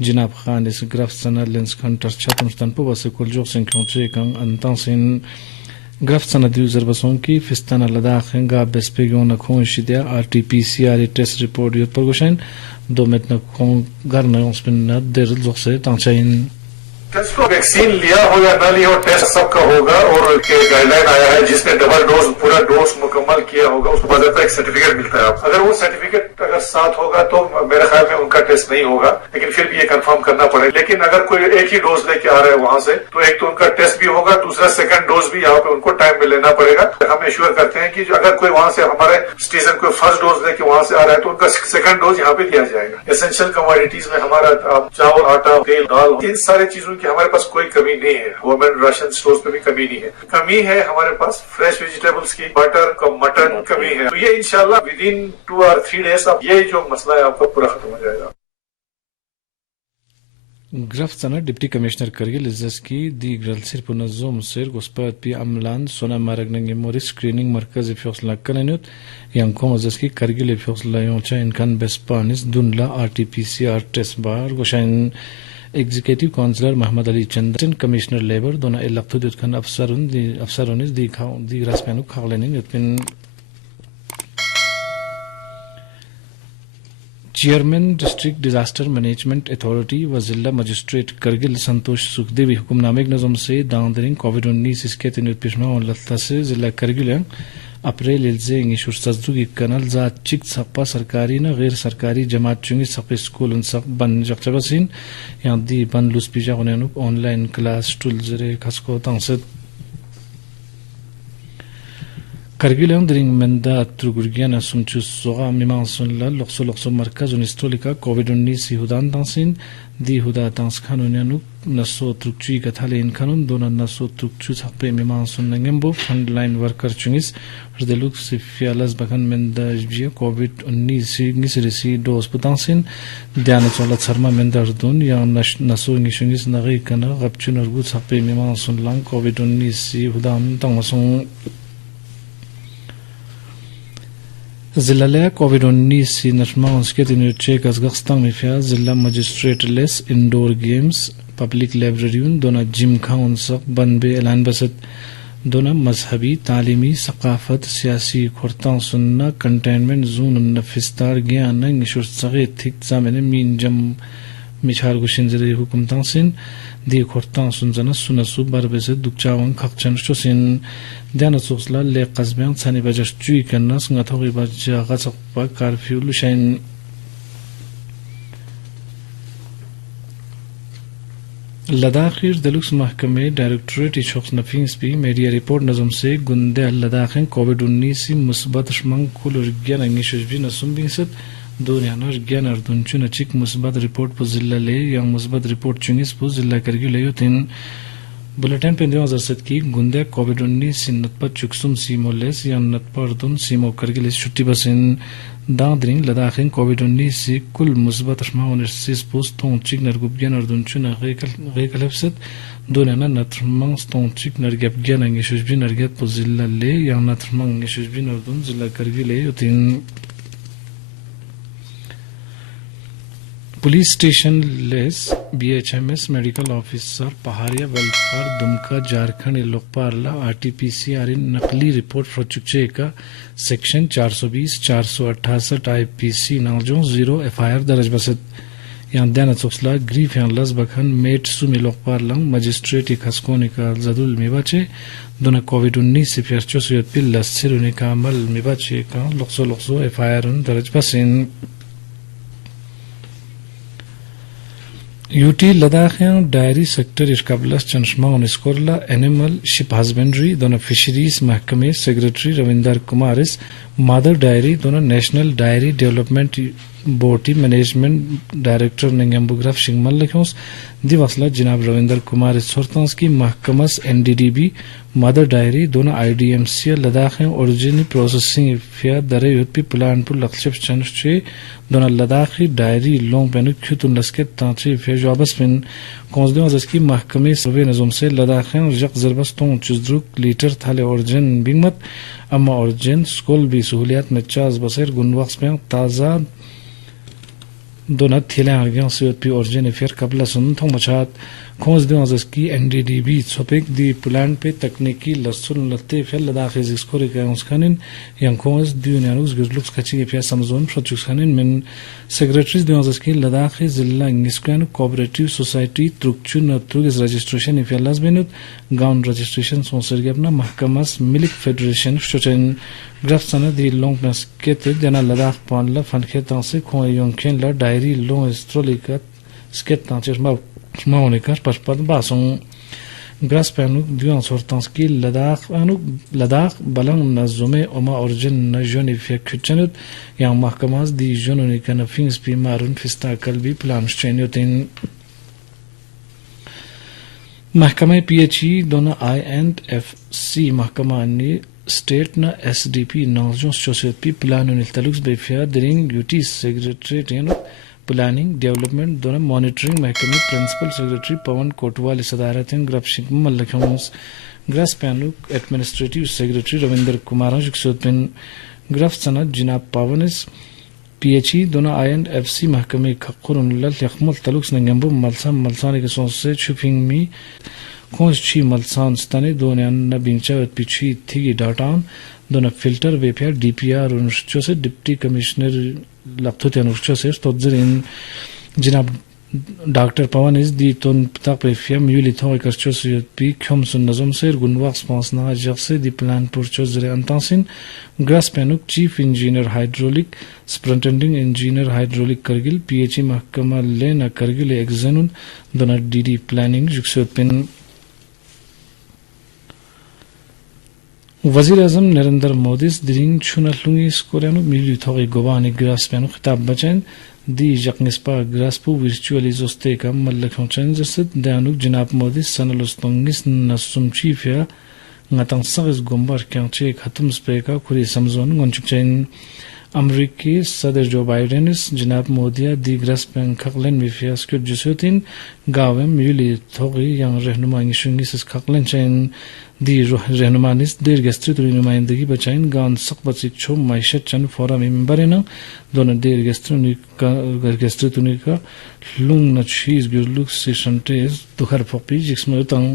Jinab Khan is graftsana lens hunter chatumstan po was kuljo sin kongche kang antang sin graftsana du zerbasong ki fistana ladakh nga bespegon na khon shidia RT-PCR test report yot pergoshain domet na kong garna onspin na der zokse tangchain test को vaccine लिया हो या ना लिया हो test सबका होगा और गाइडलाइन आया है जिसने डबल डोज पूरा डोज मुकम्मल किया होगा उसको बाकायदा एक सर्टिफिकेट मिलता है। अगर वो सर्टिफिकेट अगर साथ होगा तो मेरे ख्याल में उनका टेस्ट नहीं होगा, लेकिन फिर भी ये कंफर्म करना पड़ेगा। लेकिन अगर कोई एक ही डोज लेके आ रहा है वहां से तो एक तो उनका टेस्ट भी होगा, दूसरा सेकंड डोज भी यहाँ पे उनको टाइम में लेना पड़ेगा। हम एश्योर करते हैं कि अगर कोई वहां से हमारे सिटीजन कोई फर्स्ट डोज लेके वहां से आ रहा है तो उनका सेकंड डोज यहाँ पे दिया जाएगा। एसेंशियल कमोडिटीज में हमारा चावल, आटा, तेल, दाल, इन सारी चीजों की हमारे पास कोई कमी नहीं है। गवर्नमेंट राशन स्टोर्स पे भी कमी नहीं है। कमी है हमारे पास फ्रेश वेजिटेबल्स की, बटर का, मटन कमी है। तो ये इंशाल्लाह विद इन 2 or 3 days अब ये जो मसला है आपका पूरा खत्म हो जाएगा। graftsana डिप्टी कमिश्नर करगिल इज्जकी दी ग्रलसिर पुनजोम सिर गोस्पात पी अमलान सोना मारगनंगे मोरी स्क्रीनिंग मरकज इफोक्सला कनेनुत यांकोम इज्जकी करगिल इफोक्सला योचा इनकान बेस्पानिस दुनला RT-PCR टेस्ट बार गोशाइन executive councillor Mohammad Ali Chandran commissioner labour दोना इलाक्तुदुत खान अफसरोनिस दी ग्रासपेनु खागलेनिन यतपिन chairman district disaster management authority व जिला मजिस्ट्रेट करगिल संतोष सुखदेवी हुकुमनामे नजम से दांदरिंग कोविड-19 इसके तिनुपिशमा और लत्ता से जिला करगिल अप्रैल इल्जे इंगिशुर सजदुगी कनल जा चिक सपा सरकारी न गैर सरकारी जमात चुंगी सपे स्कूल उन सब बन जक्चबसिन या दी बन लुस पिजा होनेनु ऑनलाइन क्लास टूल जरे खसको तंसत करगिल दरिंग मेंदा त्रुगुर्गियाना सुमचु सोगा मिमांसुनला लोक्सो मरकज उनिस्टोलिका कोविड-19 हुदान तंसिन दी हुदा तंस खानुनियानु नसो त्रुक्चुई कथाले इन खानुन दोना नसो त्रुक्चु छपे मिमांसुन नंगेम्बो फ्रंटलाइन वर्कर चुंगिस रदेलुक सिफियालस बखन मेंदा जियो कोविड-19 सिरिसी डोज पुतांसिन ध्यान चोला शर्मा मेंदा दुन या नसो इंगिशुंगिस नगै कना गपचुन अर्गु छपे मिमांसुन लंग कोविड-19 हुदान तंगसुं जिला कोविड-19 नशमा उसके तिनुचे कजगस्तान में फिया जिला magistrate less indoor games public library दोना जिम खाउन सब बनबे ऐलान बसत दोना मजहबी तालीमी सकाफत सियासी खुरतां सुन्ना कंटेनमेंट जोन नफिस्तार ज्ञान इंगिशुर सगे थिक जामेने मीन जम मिछार गुशिन जरे हुकुम तांसिन दी खुरतां सुनजना सुनसु बरबेसे दुकचावन खकचन शोसिन ध्यान सोसला ले कस्बें छानी बजस चुई करना संगथोगी बजा गसपा कर्फ्यू लुशाइन लद्दाखीर दलुक्स महकमे डायरेक्टरेट इशोक्स नफीस भी मीडिया रिपोर्ट नजम से गुंदे लद्दाखें कोविड-19 मुस्बत शमंग कुल रिग्यान अंगिशुज भी नसुम बिंसत दोनियानर ज्ञान अर्दुनचुन चिक मुस्बत रिपोर्ट पु जिल्ला ले या मुस्बत रिपोर्ट चुंगिस पु जिल्ला करगिल लेयोतिन बुलेटिन पे 2007 की गुंदे कोविड-19 नतपत चुकसुम सीमोलेस या नतपर्दुन सीमो करगिल छुट्टी बसिन दादरिंग लद्दाखें कोविड-19 कुल मुस्बत शमा उनिसिस पोस्ट तो चिक नरगुबज्ञान अर्दुनचुन गैकलफसत दोनियाना नत्रमंग तो चिक नरगबज्ञान अंगिशुजबी नरगत पु जिल्ला ले या नत्रमंग अंगिशुजबी नरदुन जिल्ला करगिल लेयोतिन पुलिस स्टेशन लेस BHMS medical officer Pahadiya welfare Dumka Jharkhand लोकपारला RT-PCR नकली रिपोर्ट फ्रोचुचे का सेक्शन 420-468 IPC नाजों 0 FIR दर्ज बसत यहाँ ध्यान सोसला ग्रीफ यहाँ लस बखन मेट सुमी लोकपारला मजिस्ट्रेट खसकोने का जदुल मिबाचे दोना कोविड-19 से फिरचो सुयत पिल लस्सिर उन्हें का अमल मिबाचे का लोक्सो FIR दर्ज बसिन यूटी लद्दाख डायरी सेक्टर इश्काबलस चंशमा उनिस्कोरला एनिमल शिप हस्बेंड्री दोनों फिशरीज महकमे सेक्रेटरी रविंदर कुमारिस मदर डायरी दोनों national dairy development board management director नेंगम्बुग्राफ शिंगमल लिखोस दिवसला जनाब रविंदर कुमार सोरतांस की महकमस NDDB मदर डायरी दोनों IDMC लद्दाख ओरिजिनल प्रोसेसिंग फिया दरे युद्धपी प्लान पर लक्ष्य चंशे दोनों लद्दाखी डायरी लोंग पेनु ख्युतुन लस्के तांचे फिया जवाबस पिन कौंसदियों जस्की महकमे सर्वे नजम से लद्दाख जक जरबस तो चुजरुक लीटर थाले ओरिजिन बिंगमत अम्मा ओरिजिन स्कूल भी सहूलियात में चाज बसर गुनवक्स में ताज़ा दोना थिले आर्ग्यां सियोत पी ऑर्जिन फेर कबला सुन थों मचात खोज दे की एनडीडीबी सोपेक दी प्लान पे तकनीकी लसुन लते फेल लदाख जिसकोरी का उसखानिन yang खोज दिउनानुस गुजलुक्स खची पे समझोन फ्रचुखानिन मेन सेक्रेटरीज दे की लदाख जिल्ला इंगिस्कान कोऑपरेटिव सोसाइटी त्रुकचु न त्रुगस रजिस्ट्रेशन इफेलास बेनुत गाउन रजिस्ट्रेशन सोसरगे अपना महकमास मिलिक फेडरेशन शोचन ग्राफ सना दी लोंग नस केते जना लदाख पानला फनखे तासे खो योंखेन ला डायरी लो स्ट्रोलिका स्केट ताचेस माउनिकर पशपद बासों ग्रास पैनुक दुआं सोरतांस की लदाख बलंग नजुमे ओमा origin नजोनी फेक्चनुत yang mahkamas di jononi kana fins pi marun fista kalbi plan strenutin mahkamai PHE dona INFC mahkama ni state na SDP najon society pi planun talux befia dring duty secretary teno planning development dona monitoring mahkama principal secretary pawan kotwal sadaratin grapshik mallakhons gras panuk administrative secretary ravinder kumar juksotpin graph सनद जिनाब पावनिस PHE दोना INFC महकमे खकुरुन लल यखमल तलुक्स नंगंबु मलसान के सोंसे छुपिंग मी खोज छी मलसान स्ताने दोनयान न बिंचा पिछी थी डाटान दोना फिल्टर वेफिया DPR उनचो से डिप्टी कमिश्नर लपथुते उनचो से तोजरिन जिनाब डॉक्टर पवन इस दी तोन तक प्रेफिया म्यूली थो करचो से पी खम सुन नजम से गुनवाक्स पास ना जक्से दी प्लान पुरचो जरे अंतासिन ग्रास पेनुक chief engineer hydraulic superintending engineer hydraulic Kargil PHE महकमा लेना करगिल एक्जनुन दोना DD प्लानिंग जुक्सोपिन वजीर आजम नरेंद्र मोदी दिरिंग छुना लुंगी स्कोरियानु मिली थो गोबानी ग्रास पेनु खिताब बचन दी जकनिस्पा ग्रासपु virtually zoste ka mallakon changersit danuk jinab modi sanalustongis nasumchi fia ngatang sagis gombar kyangche khatum speka khuri samzon ngonchukchen Ameriki Sadr Joe Biden is jinab modi di gras pen khaklen mi fia skut jusutin gawem yuli thogi yang rehnuma ngishungi sis khaklen chen di रहनुमानिस देर गेस्ट्रितुरी नुमाइंदगी बचाइन गान सकबची छो माइशत चन forum मेंबरना दोन देर गेस्ट्रितुनी का लुंग न चीज गुलुक सेशनटेस दुखर फोपी जिक्समतंग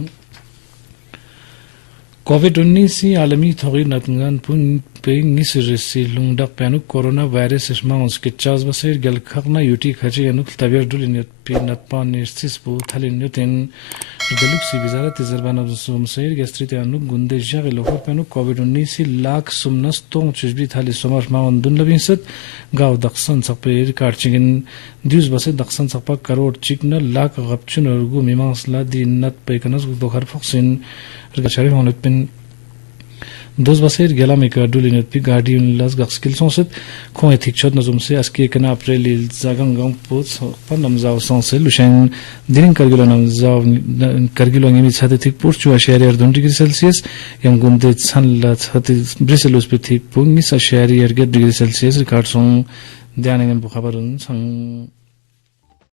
कोविड-19 आलमी थोगी नतंगन पुन पे निसरसी लुंगडक पेनु कोरोना वायरस स्माउंस के चास बसेर गल खकना यूटी खचे अनुक तबियर दुलिन पे नतपान निस्तिस बु थलिन नुतेन दलुक्सी वजारत जरबाना सुमसेर गेस्ट्रिते अनुक गुंदे जगल लोफर पेनु कोविड-19 लाख सुमनस तों चुजबी थाली समर माउन दुनलबिनसत गाव दक्सन सपेर कार्चिगन दिउस बसे दक्सन सपा करोड़ चिकना लाख गपचुन अर्गु मिमांसला दी नत पेकनस दोखर फक्सिन रगचरी होनत पिन दोस बसेर गेला में का दुलिनत पि गार्डियन लस गक्सकिल सोंसत खो एथिक छत नजुम से अस्के कना अप्रैल जागंग गम पोत पनम जाव सोंसे लुशन दिरिंग करगिलो नम जाव करगिलो ngi छते थिक पुरचु अशेर 2 डिग्री सेल्सियस यम गुंदे छनला छते ब्रिसेलोस पे थिक पुंगी सा शेर डिग्री सेल्सियस रिकॉर्ड सों ध्यानंगन खबरन संग